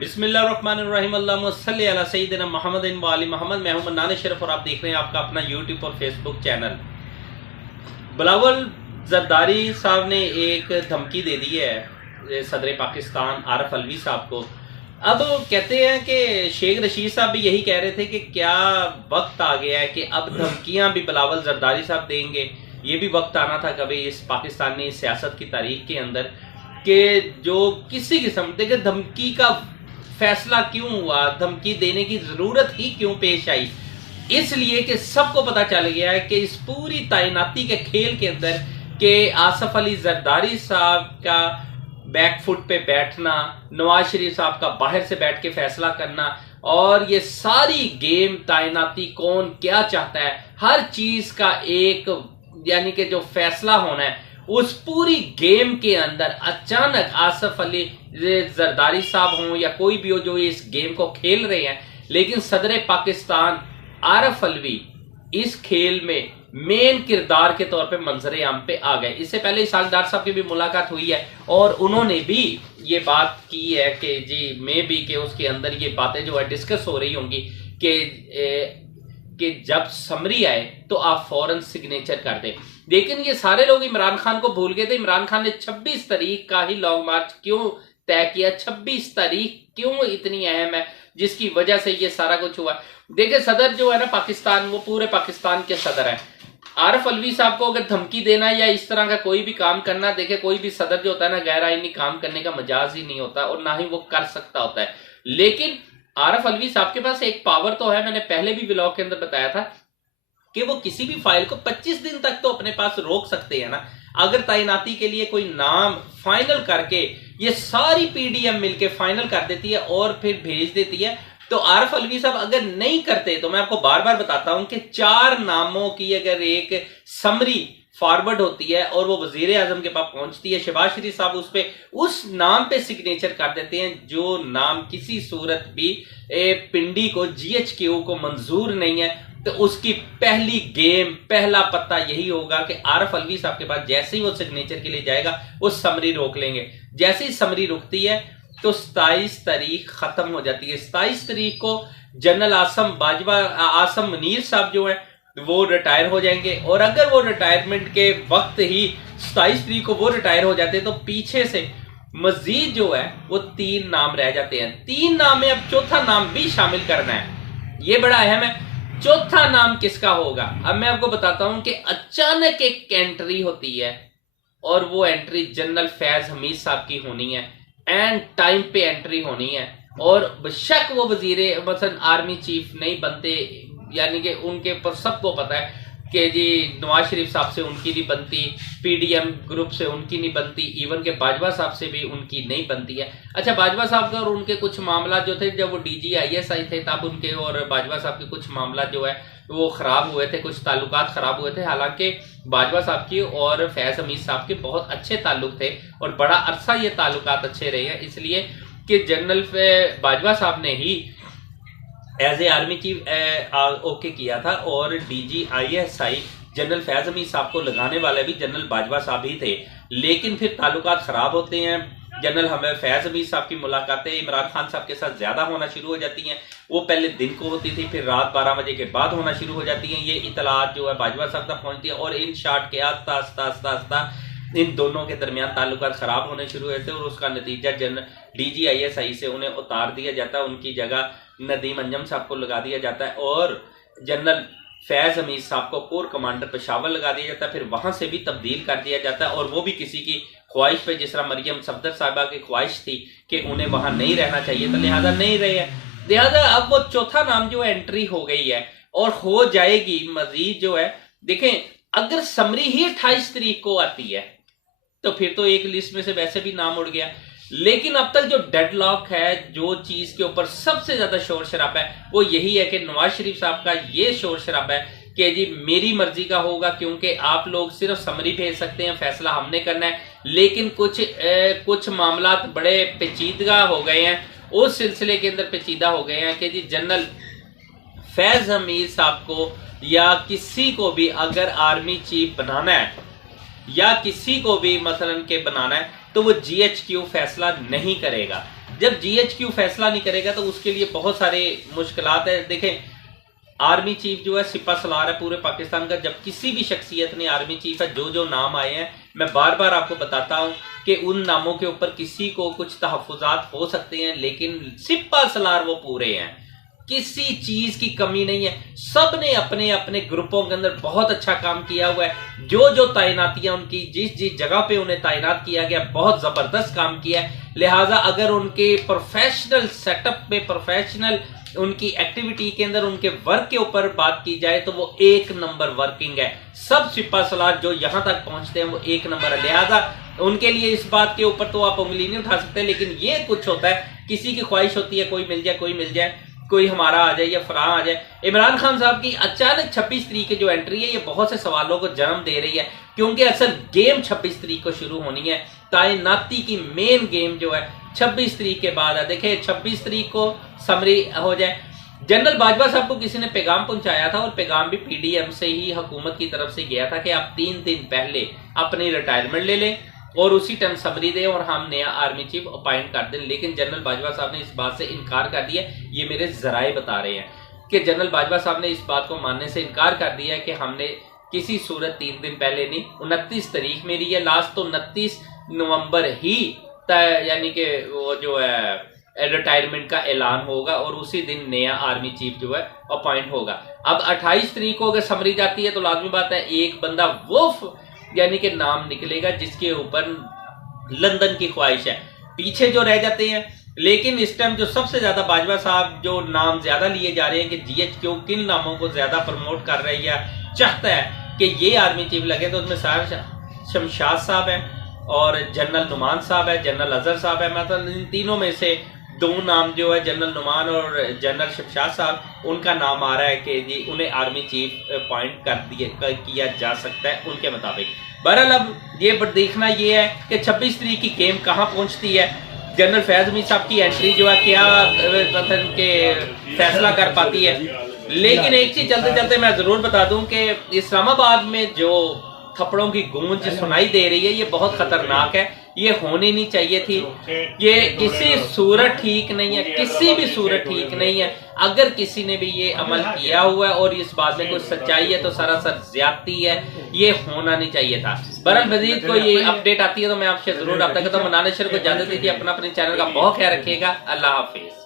बिस्मिल्लाहिर्रहमानिर्रहीम अल्लाहुम्मा सल्ली अला सय्यिदिना मुहम्मदिन व आलि मोहम्मद। मैं हूं मन्नान शरीफ और आप देख रहे हैं आपका अपना यूट्यूब और फेसबुक चैनल। बिलावल जरदारी साहब ने एक धमकी दे दी है सदर पाकिस्तान आरिफ अलवी साहब को। अब कहते हैं कि शेख रशीद साहब भी यही कह रहे थे कि क्या वक्त आ गया है कि अब धमकियां भी बिलावल जरदारी साहब देंगे। ये भी वक्त आना था कभी इस पाकिस्तानी सियासत की तारीख के अंदर कि जो किसी किस्म के धमकी का फैसला क्यों हुआ, धमकी देने की जरूरत ही क्यों पेश आई। इसलिए कि सबको पता चल गया है कि इस पूरी तैनाती के खेल के अंदर के आसिफ अली जरदारी साहब का बैकफुट पे बैठना, नवाज शरीफ साहब का बाहर से बैठ के फैसला करना और ये सारी गेम तैनाती कौन क्या चाहता है, हर चीज का एक यानी कि जो फैसला होना है उस पूरी गेम के अंदर अचानक आसिफ अली जरदारी साहब हों या कोई भी हो जो इस गेम को खेल रहे हैं, लेकिन सदर पाकिस्तान आरिफ अलवी इस खेल में मेन किरदार के तौर पे मंजरे आम पे आ गए। इससे पहले इसाक डार साहब की भी मुलाकात हुई है और उन्होंने भी ये बात की है कि जी मे भी कि उसके अंदर ये बातें जो है डिस्कस हो रही होंगी कि जब समरी आए तो आप फौरन सिग्नेचर कर दें। लेकिन ये सारे लोग इमरान खान को भूल गए थे। इमरान खान ने 26 तारीख का ही लॉन्ग मार्च क्यों तय किया, 26 तारीख क्यों इतनी अहम है जिसकी वजह से ये सारा कुछ हुआ। देखिए सदर जो है ना पाकिस्तान, वो पूरे पाकिस्तान के सदर हैं। आरिफ अलवी साहब को अगर धमकी देना या इस तरह का कोई भी काम करना, देखिए कोई भी सदर जो होता है ना गैर आईनी काम करने का मजाज ही नहीं होता और ना ही वो कर सकता होता है। लेकिन आरिफ अलवी साहब के पास एक पावर तो है, मैंने पहले भी व्लॉग के अंदर बताया था कि वो किसी भी फाइल को 25 दिन तक तो अपने पास रोक सकते हैं ना। अगर तैनाती के लिए कोई नाम फाइनल करके ये सारी पीडीएम मिलके फाइनल कर देती है और फिर भेज देती है, तो आरिफ अलवी साहब अगर नहीं करते तो मैं आपको बार बार बताता हूं कि 4 नामों की अगर एक समरी फॉरवर्ड होती है और वो वजीर आजम के पास पहुंचती है, शहबाज शरीफ साहब उस नाम पे सिग्नेचर कर देते हैं जो नाम किसी सूरत भी पिंडी को GHQ को मंजूर नहीं है, तो उसकी पहली गेम पहला पत्ता यही होगा कि आरिफ अलवी साहब के पास जैसे ही वो सिग्नेचर के लिए जाएगा वो समरी रोक लेंगे। जैसे ही समरी रुकती है तो 27 तारीख खत्म हो जाती है। 27 तारीख को जनरल आसम मुनीर साहब जो है वो रिटायर हो जाएंगे और अगर वो रिटायरमेंट के वक्त ही 27 तारीख को वो रिटायर हो जाते हैं तो पीछे से मजीद जो है वो 3 नाम रह जाते हैं। 3 नाम में अब चौथा नाम भी शामिल करना है, ये बड़ा अहम है। चौथा नाम किसका होगा अब मैं आपको बताता हूं कि अचानक एक एंट्री होती है और वो एंट्री जनरल फैज हमीद साहब की होनी है, एंड टाइम पे एंट्री होनी है और बेशक वो वजीर मसलन आर्मी चीफ नहीं बनते, यानी कि उनके पर सबको पता है कि जी नवाज शरीफ साहब से उनकी नहीं बनती, पीडीएम ग्रुप से उनकी नहीं बनती, इवन के बाजवा साहब से भी उनकी नहीं बनती है। अच्छा, बाजवा साहब का और उनके कुछ मामला जो थे जब वो DGISI थे तब उनके और बाजवा साहब के कुछ मामला जो है वो खराब हुए थे, कुछ ताल्लुकात खराब हुए थे। हालांकि बाजवा साहब की और फैज हमीद साहब के बहुत अच्छे ताल्लुक थे और बड़ा अरसा ये ताल्लुकात अच्छे रहे हैं, इसलिए कि जनरल बाजवा साहब ने ही as a army chief okay किया था और DGISI जनरल फैज हमीद साहब को लगाने वाले भी जनरल बाजवा साहब ही थे। लेकिन फिर ताल्लुकात खराब होते हैं। जनरल हमें फैज हमीद साहब की मुलाकातें इमरान खान साहब के साथ ज्यादा होना शुरू हो जाती हैं। वो पहले दिन को होती थी, फिर रात 12 बजे के बाद होना शुरू हो जाती हैं। ये इतलात जो है बाजवा साहब तक पहुंचती है और इन शार्ट के आस्ता आस्ता आस्ता आस्ता इन दोनों के दरमियान ताल्लुकात खराब होने शुरू हुए थे और उसका नतीजा DGISI से उन्हें उतार दिया जाता है, उनकी जगह नदीम अंजम साहब को लगा दिया जाता है और जनरल फैज हमीद साहब को कोर कमांडर पेशावर लगा दिया जाता है। फिर वहां से भी तब्दील कर दिया जाता है और वो भी किसी की ख्वाहिश पे, जिस तरह मरियम सफदर साहिबा की ख्वाहिश थी कि उन्हें वहां नहीं रहना चाहिए तो लिहाजा नहीं रहे हैं। लिहाजा अब वो चौथा नाम जो एंट्री हो गई है और हो जाएगी मजीद जो है। देखें अगर समरी ही 28 तारीख को आती है तो फिर तो एक लिस्ट में से वैसे भी नाम उड़ गया, लेकिन अब तक जो डेडलॉक है, जो चीज के ऊपर सबसे ज्यादा शोर शराबा है वो यही है कि नवाज शरीफ साहब का ये शोर शराबा है कि जी मेरी मर्जी का होगा, क्योंकि आप लोग सिर्फ समरी भेज सकते हैं, फैसला हमने करना है। लेकिन कुछ मामला बड़े पेचीदा हो गए हैं, उस सिलसिले के अंदर पेचीदा हो गए हैं कि जी जनरल फैज हमीद साहब को या किसी को भी अगर आर्मी चीफ बनाना है या किसी को भी मसलन के बनाना है तो वो GHQ फैसला नहीं करेगा। जब GHQ फैसला नहीं करेगा तो उसके लिए बहुत सारे मुश्किलात है। देखें, आर्मी चीफ जो है सिपा सलार है पूरे पाकिस्तान का। जब किसी भी शख्सियत ने आर्मी चीफ है, जो जो नाम आए हैं, मैं बार बार आपको बताता हूं कि उन नामों के ऊपर किसी को कुछ तहफुजात हो सकते हैं, लेकिन सिपा सलार वो पूरे हैं, किसी चीज की कमी नहीं है। सब ने अपने अपने ग्रुपों के अंदर बहुत अच्छा काम किया हुआ है। जो जो तैनातियां उनकी जिस जिस जगह पे उन्हें तैनात किया गया, बहुत जबरदस्त काम किया है। लिहाजा अगर उनके प्रोफेशनल सेटअप में, प्रोफेशनल उनकी एक्टिविटी के अंदर, उनके वर्क के ऊपर बात की जाए तो वो एक नंबर वर्किंग है। सब सिपा सलार जो यहां तक पहुंचते हैं वो एक नंबर है। लिहाजा उनके लिए इस बात के ऊपर तो आप उंगली नहीं उठा सकते। लेकिन ये कुछ होता है, किसी की ख्वाहिश होती है कोई मिल जाए, कोई मिल जाए, कोई हमारा आ जाए या फलां आ जाए। इमरान खान साहब की अचानक 26 तारीख की जो एंट्री है, ये बहुत से सवालों को जन्म दे रही है, क्योंकि असल गेम 26 तारीख को शुरू होनी है। तैनाती की मेन गेम जो है 26 तारीख के बाद है। देखिए 26 तारीख को समरी हो जाए। जनरल बाजवा साहब को किसी ने पैगाम पहुंचाया था, और पैगाम भी PDM से ही, हुकूमत की तरफ से गया था कि आप 3 दिन पहले अपनी रिटायरमेंट ले लें और उसी टाइम समरी दें और हम नया आर्मी चीफ अपॉइंट कर दें। लेकिन जनरल बाजवा साहब ने इस बात से इनकार कर दिया। ये मेरे जराए बता रहे हैं कि जनरल बाजवा साहब ने इस बात को मानने से इनकार कर दिया है कि हमने किसी सूरत 3 दिन पहले नहीं, 29 तारीख मेरी है लास्ट, तो 29 नवंबर ही यानी कि वो जो है रिटायरमेंट का ऐलान होगा और उसी दिन नया आर्मी चीफ जो है अपॉइंट होगा। अब 28 तारीख को अगर समरी जाती है तो लाजमी बात है एक बंदा वो यानी कि नाम निकलेगा जिसके ऊपर लंदन की ख्वाहिश है। पीछे जो रह जाते हैं, लेकिन इस टाइम जो सबसे ज्यादा बाजवा साहब जो नाम ज्यादा लिए जा रहे हैं कि GHQ किन नामों को ज्यादा प्रमोट कर रही है, चाहता है कि ये आर्मी चीफ लगे, तो उसमें शमशाद साहब है और जनरल नुमान साहब है, जनरल अजहर साहब है। मतलब इन तीनों में से 2 नाम जो है, जनरल नुमान और जनरल शमशाद साहब, उनका नाम आ रहा है कि जी उन्हें आर्मी चीफ अपॉइंट किया जा सकता है उनके मुताबिक। बहरहाल अब ये देखना ये है कि 26 तारीख की गेम कहाँ पहुंचती है। जनरल फैज मीर साहब की एंट्री जो है क्या के फैसला कर पाती है। लेकिन एक चीज चलते चलते मैं जरूर बता दूं कि इस्लामाबाद में जो थप्पड़ों की गूंज सुनाई दे रही है, ये बहुत खतरनाक है, ये होनी नहीं चाहिए थी। ये किसी सूरत ठीक नहीं है, किसी भी सूरत ठीक नहीं है। अगर किसी ने भी ये अमल किया हुआ है और इस बात में कोई सच्चाई है तो सरासर ज्यादती है, ये होना नहीं चाहिए था। बहरहाल मजीद को ये अपडेट आती है तो मैं आपसे जरूर रब्ता करता हूं। मनाने शर को इजाजत दीजिए, अपना अपने चैनल का बहुत ख्याल रखिएगा। अल्लाह हाफिज।